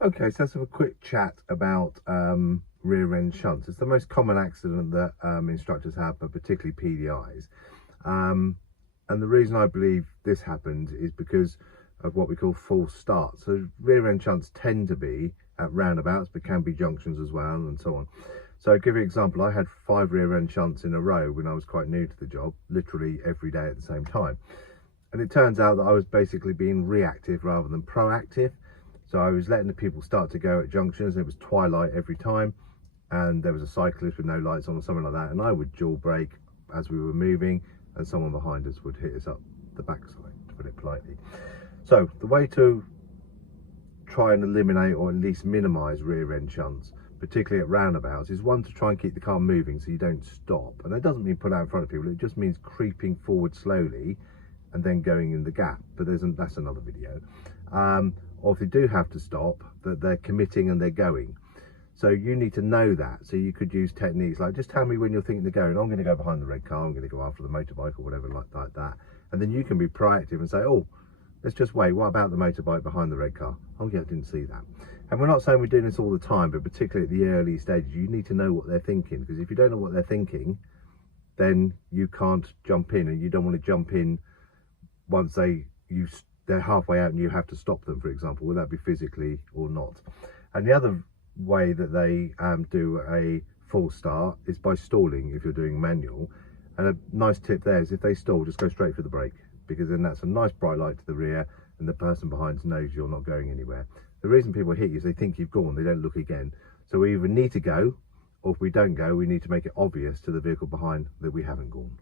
Okay, so let's have a quick chat about rear end shunts. It's the most common accident that instructors have, but particularly PDIs. Um, and the reason I believe this happened is because of what we call false starts. So rear end shunts tend to be at roundabouts, but can be junctions as well, and so on. So I'll give you an example. I had 5 rear end shunts in a row when I was quite new to the job, literally every day at the same time. And it turns out that I was basically being reactive rather than proactive. So I was letting the people start to go at junctions. It was twilight every time, and there was a cyclist with no lights on or something like that, and I would dual brake as we were moving, and someone behind us would hit us up the backside, to put it politely. So the way to try and eliminate or at least minimize rear end shunts, particularly at roundabouts, is one, to try and keep the car moving so you don't stop. And that doesn't mean put out in front of people, it just means creeping forward slowly and then going in the gap, but that's another video. Or if they do have to stop, that they're committing and they're going. So you need to know that. So you could use techniques like, just tell me when you're thinking of going. I'm going to go behind the red car, I'm going to go after the motorbike or whatever like that. And then you can be proactive and say, oh, let's just wait, what about the motorbike behind the red car? Oh yeah, I didn't see that. And we're not saying we're doing this all the time, but particularly at the early stages, you need to know what they're thinking, because if you don't know what they're thinking, then you can't jump in, and you don't want to jump in once they're halfway out and you have to stop them, for example, whether that be physically or not. And the other way that they do a full start is by stalling if you're doing manual. And a nice tip there is, if they stall, just go straight for the brake, because then that's a nice bright light to the rear and the person behind knows you're not going anywhere. The reason people hit you is they think you've gone, they don't look again. So we either need to go, or if we don't go, we need to make it obvious to the vehicle behind that we haven't gone.